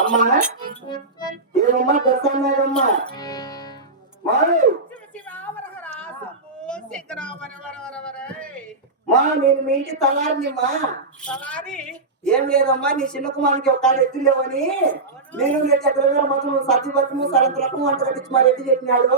అమ్మా ఏమమ్మా దర్శనమ్మా మారు మా నేను మీ ఇంటి తలారినిమ్మా. ఏం లేదమ్మా, నీ చిన్న కుమారునికి ఒక ఎద్దు లేవని నేను ఎక్కడ మాత్రం సత్యపత్రము సరత్రకం వంట కట్టించి మా రెడ్డి చెప్పినాడు.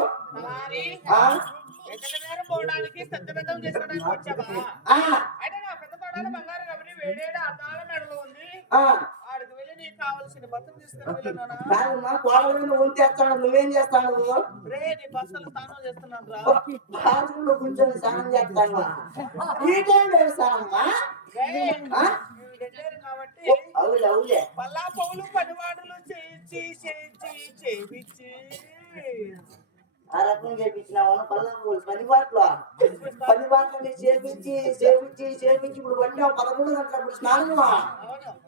నువ్వేం చేస్తాను? బాత్రూంలో కూర్చొని స్నానం చేస్తాను. ఈ టైం వేస్తానమ్మా. అవులే అవులే మళ్ళా పౌలు పనివాడులు చేయించి ఆ రకం చేపించినావు. పని బాటలు చేపించి ఇప్పుడు పట్టినావు 11 గంటలప్పుడు స్నానమా.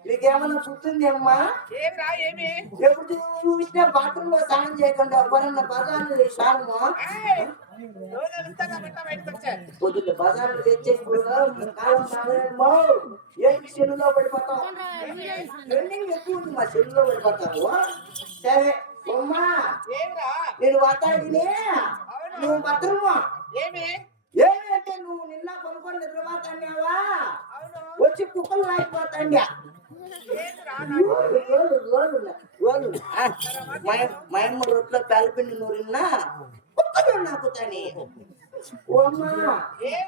నీకేమన్నా పుట్టింది అమ్మా? ఎప్పుడు చూసినా బాత్రూమ్ లో స్నానం చేయకుండా ఎవరన్నా బజార్లు స్నానమా. పొద్దున్న బజార్లు తెచ్చే ఇప్పుడు ఏంటి చెల్లులో పడిపోతావు. ట్రెండింగ్ ఎక్కువ ఉంది, మా చెల్లులో పడిపోతావు. సరే అమ్మా, నేను వాతాడిని నువ్వు భద్రమా. ఏమంటే నువ్వు నిన్న కొనుక్కొని నిద్రపోతాండావా, వచ్చి కుక్కలు లాగిపోతాండా. మా అమ్మ రొట్లో పేలపిండి నూరిన్నా కుక్కలు నాకుతాని. అమ్మా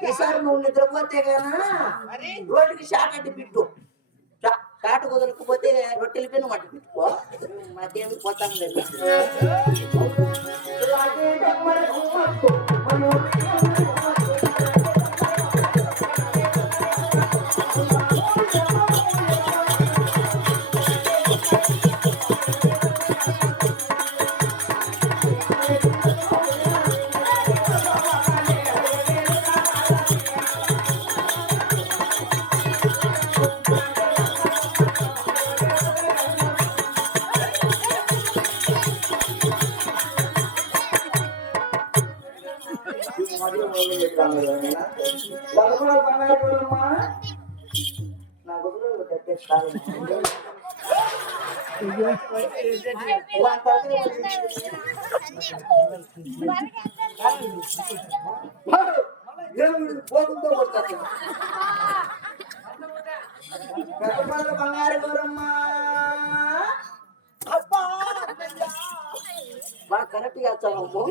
ఈసారి నువ్వు నిద్రపోతే గానా రోడ్డుకి షాట్ అడ్డి పెట్టు. కాటు కుదరకపోతే రొట్టెల పైన మట్టి పెట్టుకో. మాకేమి పోతాం లేదు. నా గుడ్లు తెప్పిస్తాను. పోతుందో కొడతాను. పెద్దపాల బంగారు గౌరమ్మా బాగా కరెక్ట్ చేస్తాము.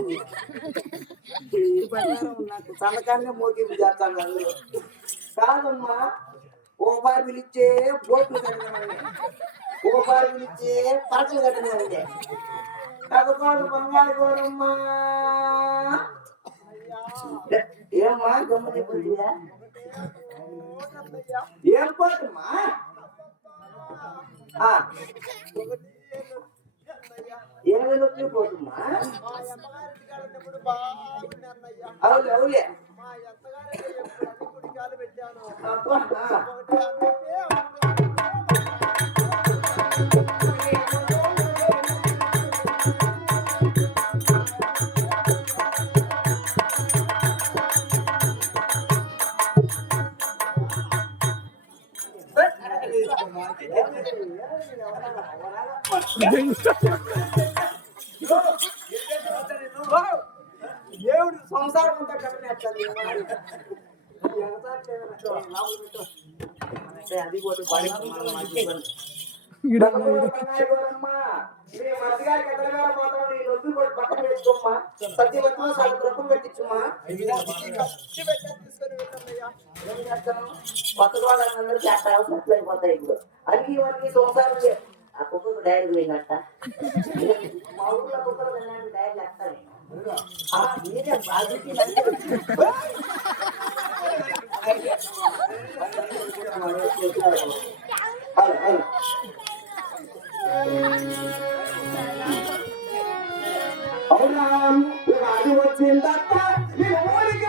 నాకు తనకాన్నే మోటింపు చేస్తాను. అందులో కాదమ్మా, ఓ బారి పిలిచే బోట్లు కట్టినామండి, ఓ బారి పిలిచే పరకలు కట్టినామండి. పెద్దపాలు బంగారు గౌరమ్మా. ఏమ్మా గమ్మని పుట్టియా? ఏం పోతమ్మా? ఏమి నొప్పి పోతుమ్మా? అవులే అవులే దేవుడు సంసారం అంతా కట్టనేస్తుంది అది పోతే అయిపోతాయి ఇప్పుడు అన్ని ఇవన్నీ సంసారం ఆ కుక్కకు డైరీ పోయినట్ట మా ఊర్లో కుక్కలు డైరీ వేస్తాను మీరే అవునా అది వచ్చిందప్ప ఊరికి